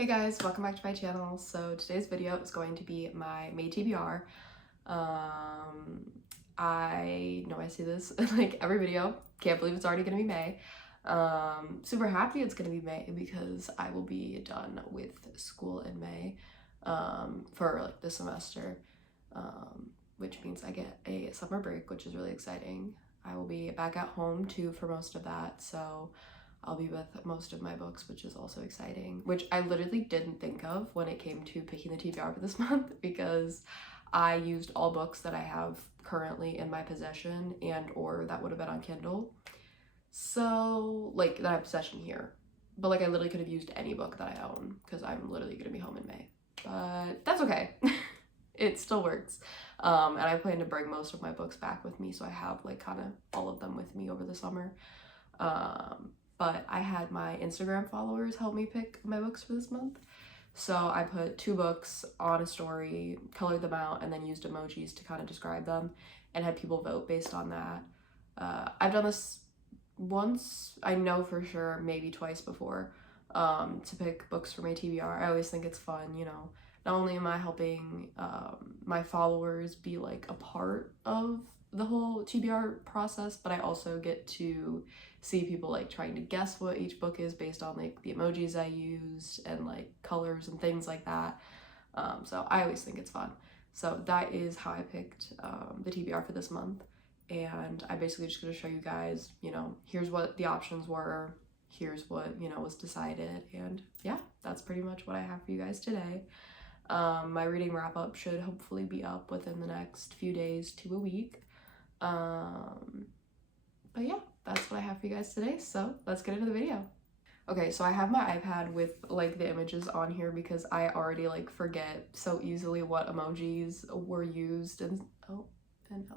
Hey guys, welcome back to my channel. So today's video is going to be my May TBR. I know I see this in like every video. Can't believe it's already gonna be May. Super happy it's gonna be May because I will be done with school in May for like the semester, which means I get a summer break, which is really exciting. I will be back at home too for most of that, so I'll be with most of my books, which is also exciting, which I literally didn't think of when it came to picking the TBR for this month because I used all books that I have currently in my possession and or that would have been on Kindle. So, like, that I have possession here. But, like, I literally could have used any book that I own because I'm literally going to be home in May. But that's okay. It still works. And I plan to bring most of my books back with me, so I have, like, kind of all of them with me over the summer. But I had my Instagram followers help me pick my books for this month. So I put 2 books on a story, colored them out, and then used emojis to kind of describe them and had people vote based on that. I've done this once, I know for sure, maybe twice before, to pick books for my TBR. I always think it's fun, you know. Not only am I helping my followers be like a part of the whole TBR process, but I also get to see people like trying to guess what each book is based on like the emojis I used and like colors and things like that. So I always think it's fun. So that is how I picked the TBR for this month. And I basically just gonna show you guys, you know, here's what the options were, here's what, you know, was decided, and yeah, that's pretty much what I have for you guys today. My reading wrap up should hopefully be up within the next few days to a week. But yeah, that's what I have for you guys today, so let's get into the video. Okay, so I have my iPad with like the images on here because I already like forget so easily what emojis were used and now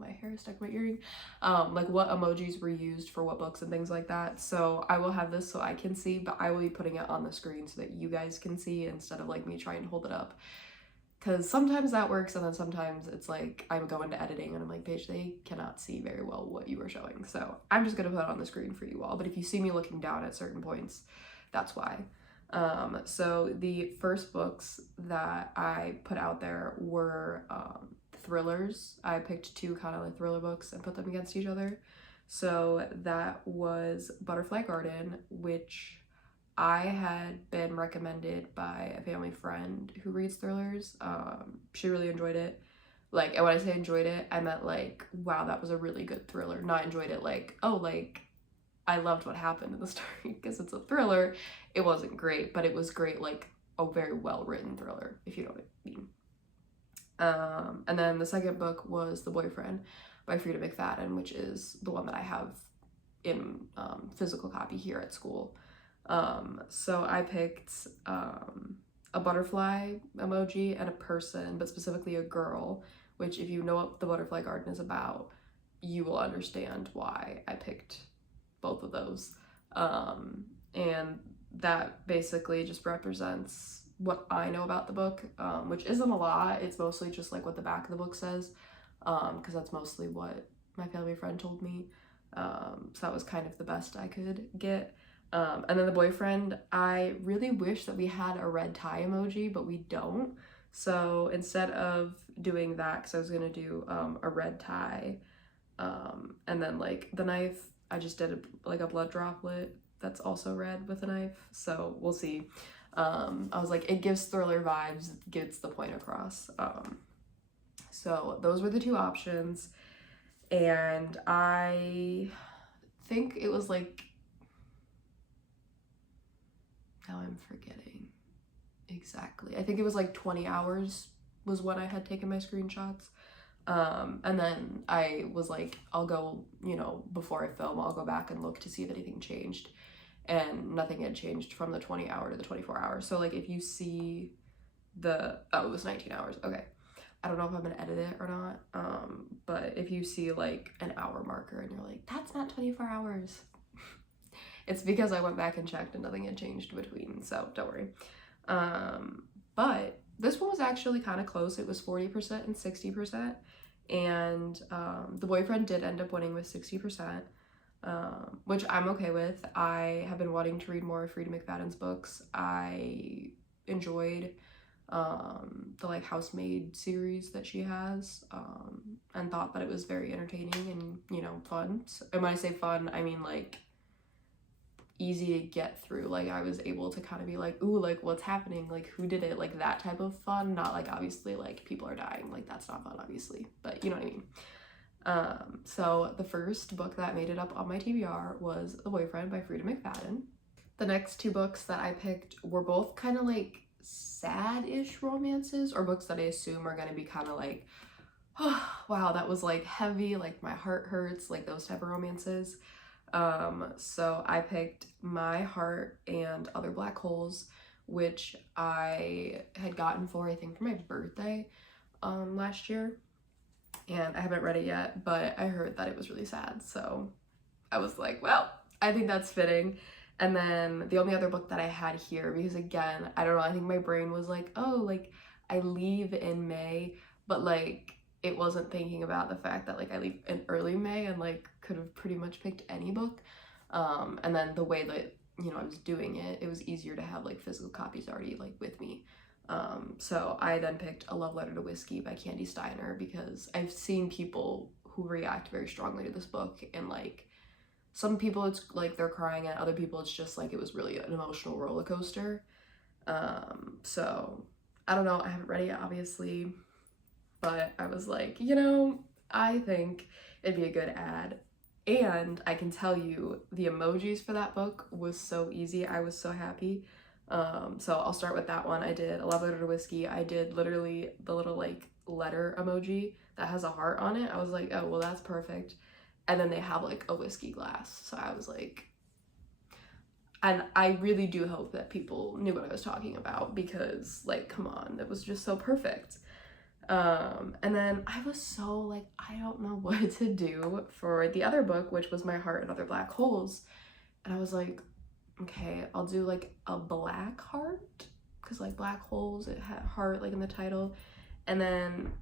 my hair is stuck in my earring. Like what emojis were used for what books and things like that. So I will have this so I can see, but I will be putting it on the screen so that you guys can see instead of like me trying to hold it up. Because sometimes that works and then sometimes it's like I would go into editing and I'm like, Paige, they cannot see very well what you were showing. So I'm just gonna put it on the screen for you all. But if you see me looking down at certain points, that's why. So the first books that I put out there were thrillers. I picked 2 kind of like thriller books and put them against each other. So that was Butterfly Garden, which I had been recommended by a family friend who reads thrillers. She really enjoyed it. Like, and when I say enjoyed it, I meant like, wow, that was a really good thriller. Not enjoyed it like, oh, like, I loved what happened in the story because it's a thriller. It wasn't great, but it was great, like a very well-written thriller, if you know what I mean. And then the second book was The Boyfriend by Frida McFadden, which is the one that I have in physical copy here at school. So I picked a butterfly emoji and a person, but specifically a girl, which if you know what the Butterfly Garden is about, you will understand why I picked both of those. And that basically just represents what I know about the book, which isn't a lot. It's mostly just like what the back of the book says, because that's mostly what my family friend told me. So that was kind of the best I could get. And then The Boyfriend, I really wish that we had a red tie emoji, but we don't. So instead of doing that, because I was gonna do a red tie, and then like the knife, I just did like a blood droplet that's also red with a knife. So we'll see. I was like, it gives thriller vibes, gets the point across. So those were the 2 options, and I think it was like, now I'm forgetting exactly. I think it was like 20 hours was when I had taken my screenshots. And then I was like, I'll go, you know, before I film, I'll go back and look to see if anything changed. And nothing had changed from the 20 hour to the 24 hours. So like if you see the, oh, it was 19 hours. Okay. I don't know if I'm gonna edit it or not. But if you see like an hour marker and you're like, that's not 24 hours. It's because I went back and checked and nothing had changed between, so don't worry. But this one was actually kind of close. It was 40% and 60%. And The Boyfriend did end up winning with 60%. Which I'm okay with. I have been wanting to read more of Frida McFadden's books. I enjoyed the like housemaid series that she has, and thought that it was very entertaining and, you know, fun. So, and when I say fun, I mean like easy to get through. Like I was able to kind of be like, ooh, like what's happening, like who did it, like that type of fun, not like obviously like people are dying, like that's not fun obviously, but you know what I mean. So the first book that made it up on my TBR was The Boyfriend by Frida McFadden. The next two books that I picked were both kind of like sad-ish romances, or books that I assume are going to be kind of like, oh, wow, that was like heavy, like my heart hurts, like those type of romances. So I picked My Heart and Other Black Holes, which I had gotten for, I think, for my birthday last year, and I haven't read it yet, but I heard that it was really sad, so I was like, well, I think that's fitting. And then the only other book that I had here, because again, I don't know, I think my brain was like, oh, like I leave in May, but like it wasn't thinking about the fact that like I leave in early May and like could have pretty much picked any book. And then the way that, you know, I was doing it, it was easier to have like physical copies already like with me. So I then picked A Love Letter to Whiskey by Candy Steiner, because I've seen people who react very strongly to this book, and like some people it's like they're crying, and other people it's just like it was really an emotional roller coaster. So I don't know, I haven't read it yet obviously, but I was like, you know, I think it'd be a good ad. And I can tell you the emojis for that book was so easy. I was so happy. So I'll start with that one. I did A Love Letter to Whiskey. I did literally the little like letter emoji that has a heart on it. I was like, oh, well, that's perfect. And then they have like a whiskey glass. So I was like, and I really do hope that people knew what I was talking about, because like, come on, that was just so perfect. And then I was so like, I don't know what to do for the other book, which was My Heart and Other Black Holes. And I was like, okay, I'll do like a black heart, because like black holes, it had heart like in the title. And then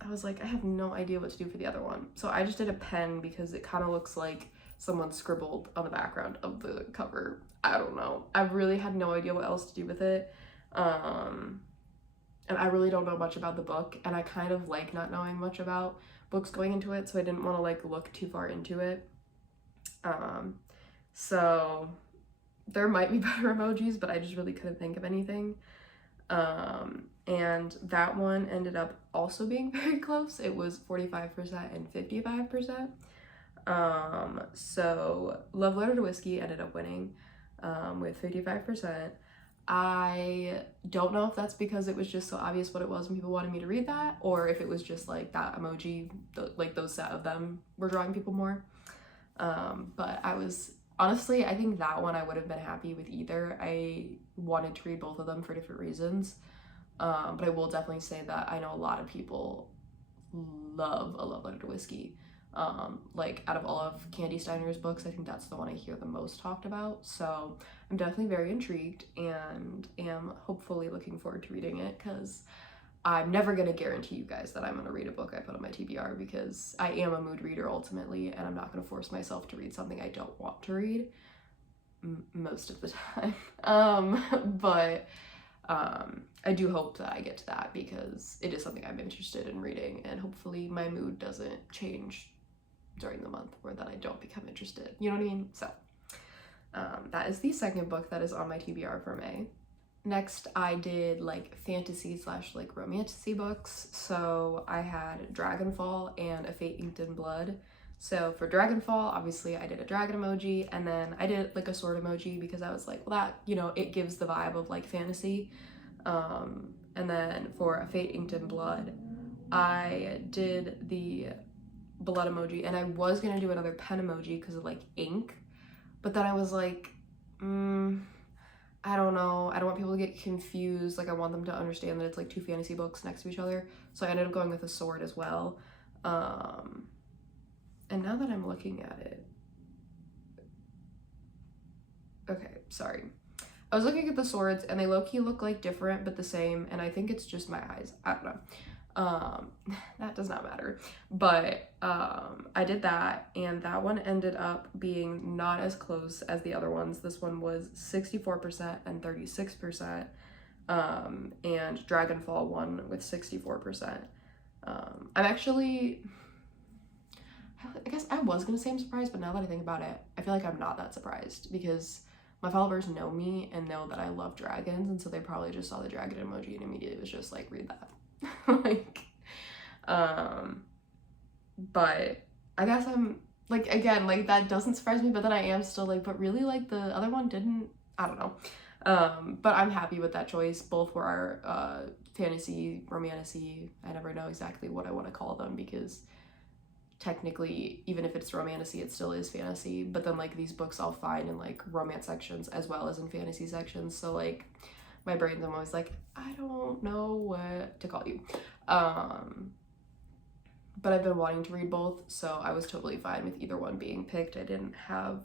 I was like, I have no idea what to do for the other one. So I just did a pen, because it kind of looks like someone scribbled on the background of the cover. I don't know. I really had no idea what else to do with it. And I really don't know much about the book, and I kind of like not knowing much about books going into it, so I didn't want to like look too far into it. So there might be better emojis, but I just really couldn't think of anything. And that one ended up also being very close. It was 45% and 55%. So Love Letter to Whiskey ended up winning with 55%. I don't know if that's because it was just so obvious what it was and people wanted me to read that, or if it was just like that emoji, like those set of them were drawing people more. But I was, honestly, I think that one I would have been happy with either. I wanted to read both of them for different reasons. But I will definitely say that I know a lot of people love A Love Letter to Whiskey. Like out of all of Candy Steiner's books, I think that's the one I hear the most talked about. So I'm definitely very intrigued and am hopefully looking forward to reading it, because I'm never going to guarantee you guys that I'm going to read a book I put on my TBR, because I am a mood reader ultimately, and I'm not going to force myself to read something I don't want to read most of the time. But I do hope that I get to that, because it is something I'm interested in reading, and hopefully my mood doesn't change during the month, or that I don't become interested, you know what I mean? So that is the second book that is on my TBR for May. Next, I did like fantasy / like romantasy books. So I had Dragonfall and A Fate Inked in Blood. So for Dragonfall, obviously I did a dragon emoji, and then I did like a sword emoji, because I was like, well, that, you know, it gives the vibe of like fantasy. And then for A Fate Inked in Blood, I did the blood emoji, and I was gonna do another pen emoji because of like ink, but then I was like, I don't know, I don't want people to get confused, like I want them to understand that it's like two fantasy books next to each other, so I ended up going with a sword as well. And now that I'm looking at it, okay, sorry, I was looking at the swords and they low-key look like different but the same, and I think it's just my eyes, I don't know. That does not matter, but I did that, and that one ended up being not as close as the other ones. This one was 64% and 36%. and Dragonfall won with 64%. I'm actually, I guess I was gonna say I'm surprised, but now that I think about it, I feel like I'm not that surprised because my followers know me and know that I love dragons, and so they probably just saw the dragon emoji and immediately was just like, read that. Like, but I guess I'm like, again, like that doesn't surprise me, but then I am still like, but really, like the other one didn't, I don't know. But I'm happy with that choice. Both were our fantasy, romantasy. I never know exactly what I want to call them because technically, even if it's romantasy, it still is fantasy. But then like these books I'll find in like romance sections as well as in fantasy sections. So like my brain's, I'm always like, I don't know what to call you. But I've been wanting to read both, so I was totally fine with either one being picked. I didn't have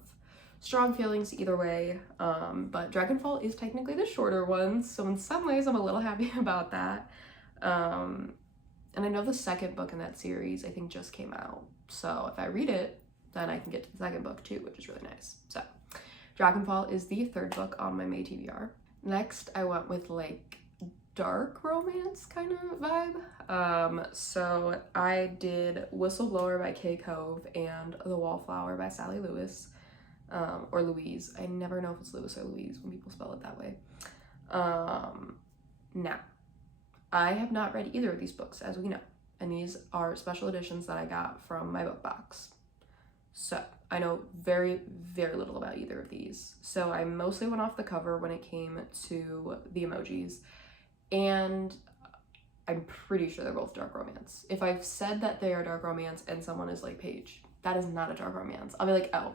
strong feelings either way, but Dragonfall is technically the shorter one, so in some ways I'm a little happy about that. And I know the second book in that series, I think, just came out, so if I read it, then I can get to the second book too, which is really nice. So Dragonfall is the third book on my May TBR. Next, I went with like dark romance kind of vibe. So I did Whistleblower by Kay Cove and The Wallflower by Sally Lewis, or Louise. I never know if it's Lewis or Louise when people spell it that way. Now, I have not read either of these books, as we know, and these are special editions that I got from my book box. So I know very, very little about either of these. So I mostly went off the cover when it came to the emojis, and I'm pretty sure they're both dark romance. If I've said that they are dark romance and someone is like, Paige, that is not a dark romance, I'll be like, oh,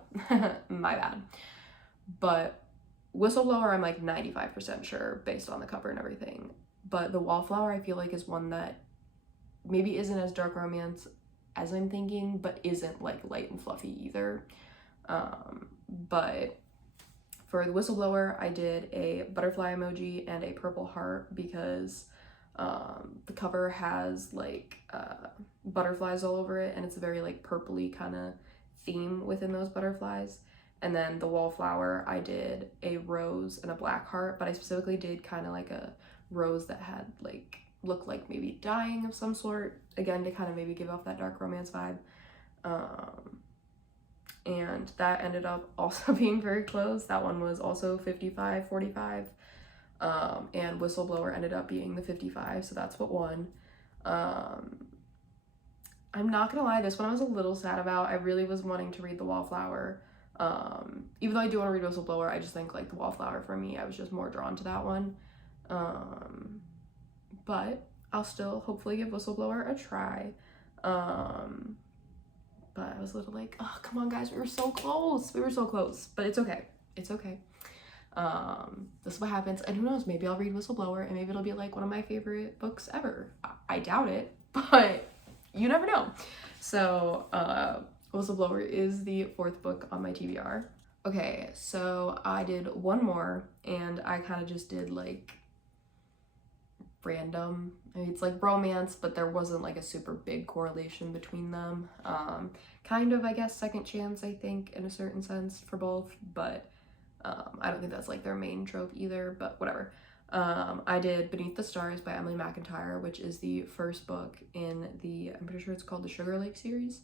my bad. But Whistleblower, I'm like 95% sure based on the cover and everything. But The Wallflower, I feel like, is one that maybe isn't as dark romance as I'm thinking, but isn't like light and fluffy either. But for The Whistleblower, I did a butterfly emoji and a purple heart because the cover has like butterflies all over it, and it's a very like purpley kind of theme within those butterflies. And then the Wallflower, I did a rose and a black heart, but I specifically did kind of like a rose that had like looked like maybe dying of some sort, again to kind of maybe give off that dark romance vibe. And that ended up also being very close. That one was also 55-45. And Whistleblower ended up being the 55, so that's what won. I'm not gonna lie, this one I was a little sad about. I really was wanting to read The Wallflower. Even though I do want to read Whistleblower, I just think like The Wallflower for me, I was just more drawn to that one. But I'll still hopefully give Whistleblower a try. But I was a little like, oh, come on guys, we were so close. We were so close, but it's okay. It's okay. This is what happens. And who knows, maybe I'll read Whistleblower and maybe it'll be like one of my favorite books ever. I doubt it, but you never know. So, Whistleblower is the fourth book on my TBR. Okay, so I did one more and I kind of just did like random. I mean, it's like romance, but there wasn't like a super big correlation between them. Kind of, I guess, second chance, I think, in a certain sense for both, but I don't think that's like their main trope either, but whatever. I did Beneath the Stars by Emily McIntyre, which is the first book in the, I'm pretty sure it's called the Sugar Lake series.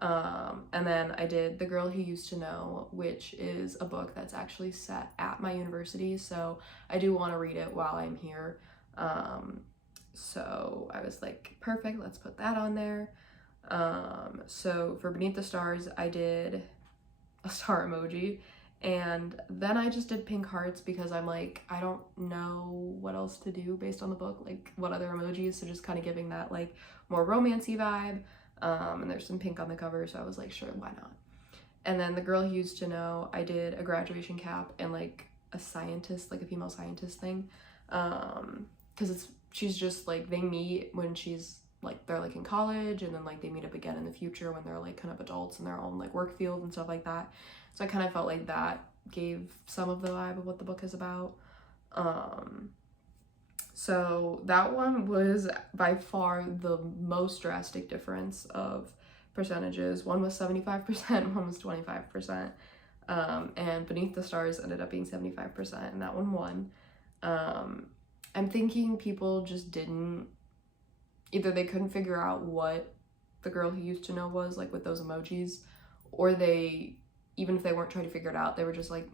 And then I did The Girl Who Used to Know, which is a book that's actually set at my university, so I do want to read it while I'm here. So I was like, perfect, let's put that on there. So for Beneath the Stars, I did a star emoji, and then I just did pink hearts because I'm like, I don't know what else to do based on the book, like what other emojis, so just kind of giving that like more romancy vibe. And there's some pink on the cover, so I was like, sure, why not? And then The Girl Who Used to Know, I did a graduation cap and like a scientist, like a female scientist thing, because she's just like, they meet when she's like, they're like in college, and then like they meet up again in the future when they're like kind of adults in their own like work field and stuff like that. So I kind of felt like that gave some of the vibe of what the book is about. So that one was by far the most drastic difference of percentages. One was 75%, one was 25%. And Beneath the Stars ended up being 75%, and that one won. I'm thinking people just didn't, either they couldn't figure out what the girl who used to know was, like with those emojis, or they, even if they weren't trying to figure it out, they were just like,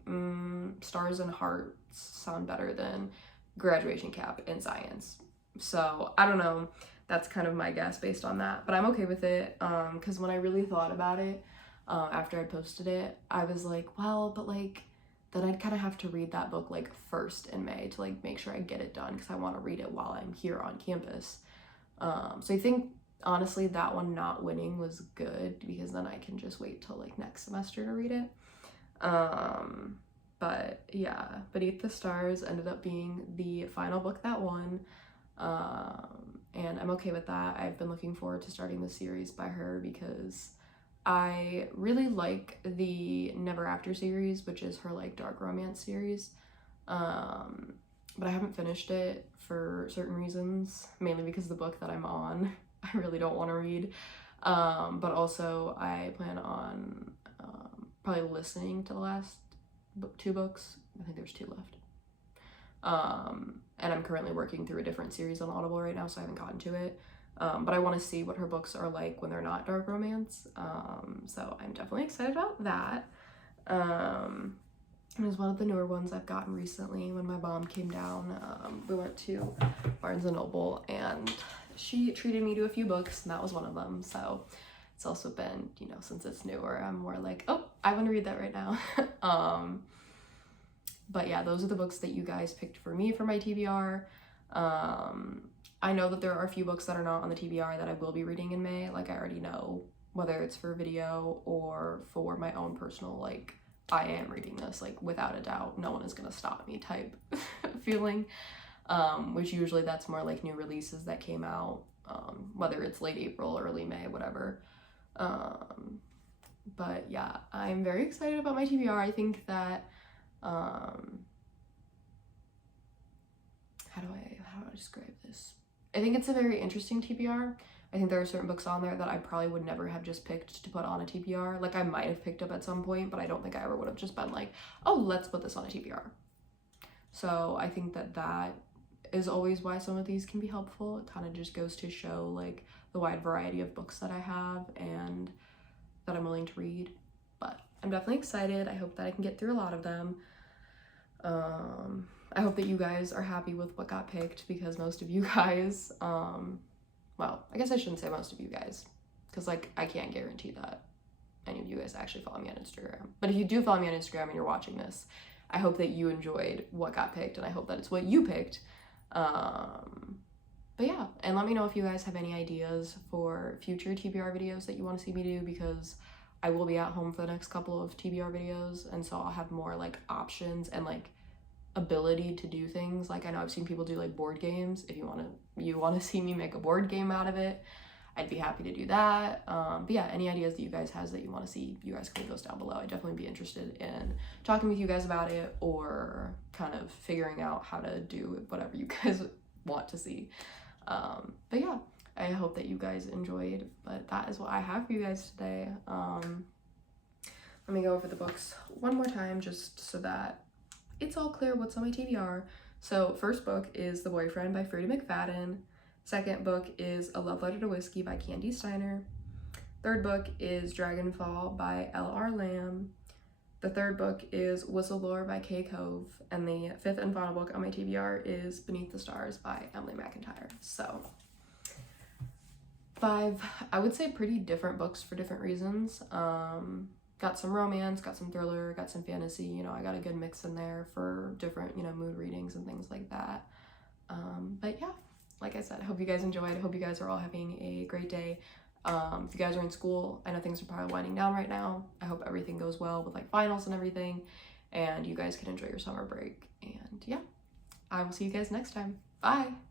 stars and hearts sound better than graduation cap in science. So I don't know, that's kind of my guess based on that, but I'm okay with it, because when I really thought about it, after I posted it, I was like, well, but like, then I'd kind of have to read that book like first in May to like make sure I get it done, because I want to read it while I'm here on campus. So I think honestly that one not winning was good, because then I can just wait till like next semester to read it. But yeah, Beneath the Stars ended up being the final book that won. And I'm okay with that. I've been looking forward to starting the series by her because I really like the Never After series, which is her like dark romance series. But I haven't finished it for certain reasons, mainly because the book that I'm on, I really don't want to read. But also I plan on probably listening to the last two books. I think there's two left. And I'm currently working through a different series on Audible right now, so I haven't gotten to it. But I want to see what her books are like when they're not dark romance. So I'm definitely excited about that. It was one of the newer ones I've gotten recently. When my mom came down, we went to Barnes & Noble and she treated me to a few books, and that was one of them. So it's also been, you know, since it's newer, I'm more like, oh, I want to read that right now. But yeah, those are the books that you guys picked for me for my TBR. I know that there are a few books that are not on the TBR that I will be reading in May. Like I already know, whether it's for video or for my own personal, like, I am reading this, like, without a doubt, no one is gonna stop me type feeling. Which usually that's more like new releases that came out, whether it's late April, early May, whatever. But yeah, I'm very excited about my TBR. I think that, how do I describe this? I think it's a very interesting TBR. I think there are certain books on there that I probably would never have just picked to put on a TBR. Like I might have picked up at some point, but I don't think I ever would have just been like, oh, let's put this on a TBR. So I think that that is always why some of these can be helpful. It kind of just goes to show like the wide variety of books that I have and that I'm willing to read. But I'm definitely excited. I hope that I can get through a lot of them. I hope that you guys are happy with what got picked, because most of you guys, well, I guess I shouldn't say most of you guys, because like I can't guarantee that any of you guys actually follow me on Instagram. But if you do follow me on Instagram and you're watching this, I hope that you enjoyed what got picked, and I hope that it's what you picked. But yeah, and let me know if you guys have any ideas for future TBR videos that you want to see me do, because I will be at home for the next couple of TBR videos, and so I'll have more like options and like ability to do things. Like I know I've seen people do like board games. If you want to see me make a board game out of it, I'd be happy to do that. But yeah, any ideas that you guys has that you want to see, you guys can leave those down below. I'd definitely be interested in talking with you guys about it, or kind of figuring out how to do whatever you guys want to see. But yeah, I hope that you guys enjoyed, but that is what I have for you guys today. Let me go over the books one more time just so that it's all clear what's on my TBR. So first book is The Boyfriend by Frida McFadden. Second book is A Love Letter to Whiskey by Candy Steiner. Third book is Dragonfall by L.R. Lamb. The third book is Whistleblower by Kay Cove. And the fifth and final book on my TBR is Beneath the Stars by Emily McIntyre. So 5, I would say, pretty different books for different reasons. Got some romance, got some thriller, got some fantasy, you know, I got a good mix in there for different, you know, mood readings and things like that. But yeah, like I said, I hope you guys enjoyed. I hope you guys are all having a great day. If you guys are in school, I know things are probably winding down right now. I hope everything goes well with like finals and everything, and you guys can enjoy your summer break. And yeah, I will see you guys next time. Bye!